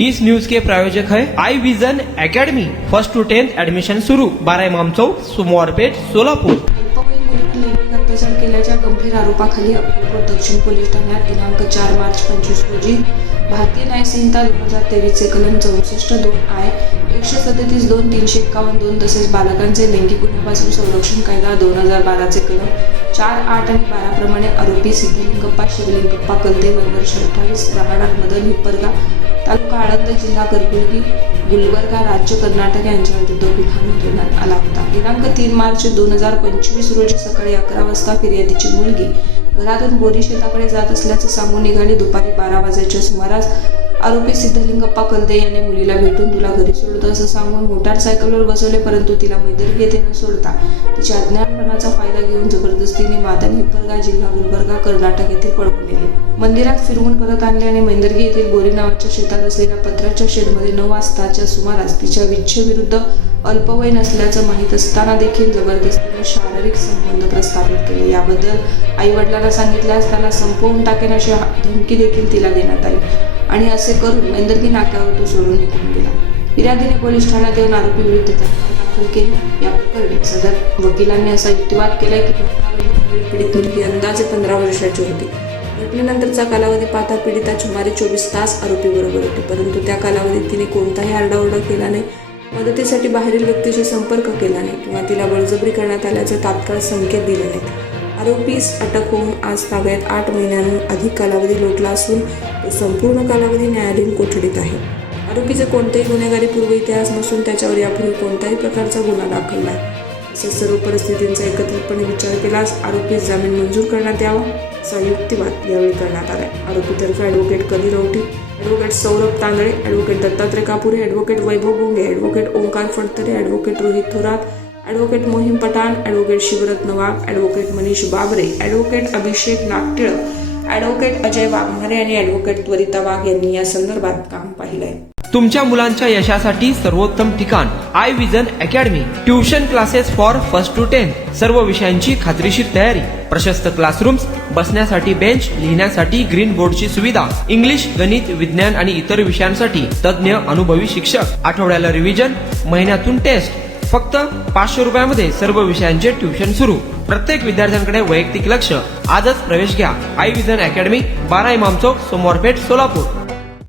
इस news के प्रायोजक है Aai vision academy. 1st to 10th admission सुरू। 12 इमाम चौक, सोमवार पेठ, सोलापूर। अल्पवयीन मुलीवर लैंगिक अत्याचार केल्याच्या गंभीर आरोपाखाली अक्कलकोट दक्षिण पोलीस ठाण्यात दिनांक 4 मार्च 25 रोजी भारतीय न्याय संहिता 2023 चे कलम 64(2)I 137(2), 351(2) तसेच बालकांचे लैंगिक गुन्ह्यापासून संरक्षण कायदा 2012 चे कलम 4, 8 आणि 12 प्रमाणे आरोपी सिद्धलिंगप्पा शिवलिंगप्पा कलदे वय वर्ष 28 राहणार मदन हिप्परगा तालुका आळंद जिल्हा कलबुर्गी गुलबर्गा राज्य कर्नाटक यांच्या विरुद्ध गुन्हा नोंदवण्यात आला होता। दिनांक 3 मार्च 2025 रोजी सकाळी 11 वाजता फिर्यादीची मुलगी घरातून बोरी शेताकडे जात असल्याचं सांगून निघाली। दुपारी 12 वाजेच्या सुमारास आरोपी सिद्धलिंगप्पा कलदे यांनी मुलीला भेटून तुला घरी सोडतो असं सांगून मोटारसायकलवर बसवले, परंतु तिला मैदरगी येथे न सोडता तिच्या अज्ञानपणाचा फायदा घेऊन जबरदस्तीने मदन हिप्परगा जिल्हा गुलबर्गा कर्नाटक येथे पळवून नेले। मंदिरात फिरवून परत आणले आणि मैदरगी येथील बोरी नावाच्या शेतात असलेल्या पत्र्याच्या शेडमध्ये 9 वाजताच्या सुमारास तिच्या इच्छेविरुद्ध अल्पवयीन असल्याचं माहीत असताना देखील जबरदस्तीने शारीरिक संबंध प्रस्थापित केले। याबद्दल आई वडिलांना सांगितले असताना संपवून टाकेन अशी धमकी देखील तिला देण्यात आली आणि असे करून मैदरगी नाक्यावर तो सोडून निघून गेला। फिर्यादीने पोलीस ठाण्यात येऊन आरोपी विरुद्ध तक्रार दाखल केली। या प्रकरणी सदर वकिलांनी असा युक्तिवाद केलाय की पीडित मुलगी अंदाजे 15 वर्षाची होती। घटनेनंतरचा कालावधी पाहता पीडिता सुमारे 24 तास आरोपी बरोबर होती, परंतु त्या कालावधीत तिने कोणताही आरडाओरडा केला नाही, मदतीसाठी बाहेरील व्यक्तीशी संपर्क केला नाही किंवा तिला बळजबरी करण्यात आल्याचे तात्काळ संकेत दिले नाहीत। आरोपीस अटक होऊन आज ताब्यात 8 महिन्यांहून अधिक कालावधी लोटला असून तो संपूर्ण कालावधी न्यायालयीन कोठडीत आहे। आरोपीचे कोणतेही गुन्हेगारी पूर्व इतिहास नसून त्याच्यावर यापूर्वी कोणत्याही प्रकारचा गुन्हा दाखल नाही। तसेच सर्व परिस्थितींचा एकत्रितपणे विचार केल्यास आरोपीस जामीन मंजूर करण्यात यावा असा युक्तिवाद यावेळी करण्यात आला। आरोपीतर्फे advocate Kali Ravti, advocate Saurabh Tandale, advocate Dattatray Kapure, advocate Vaibhav Gonge, advocate Omkar Phadtare, advocate Rohit Thorat, advocate Mohim Pathan, advocate Shivratna Wagh, advocate Manish Babre, advocate Abhishek Nagtilak, advocate Ajay Waghmare आणि ॲडव्होकेट त्वरिता वाघ यांनी या संदर्भात काम पाहिलंय। तुमच्या मुलांच्या यशासाठी सर्वोत्तम ठिकाण Aai vision academy. Tuition classes for 1st to 10th, सर्व विषयांची खात्रीशीर तयारी, प्रशस्त क्लासरूम्स, बसण्यासाठी बेंच, लिहिण्यासाठी ग्रीन बोर्डची सुविधा, इंग्लिश, गणित, विज्ञान आणि इतर विषयांसाठी तज्ञ अनुभवी शिक्षक, आठवड्याला रिव्हिजन, महिन्यातून टेस्ट। फक्त 500 रुपयामध्ये सर्व विषयांचे ट्युशन सुरू। प्रत्येक विद्यार्थ्यांकडे वैयक्तिक लक्ष। आजच प्रवेश घ्या आई विजन अकॅडमी, 12 इमाम चौक, सोमवार पेठ, सोलापूर।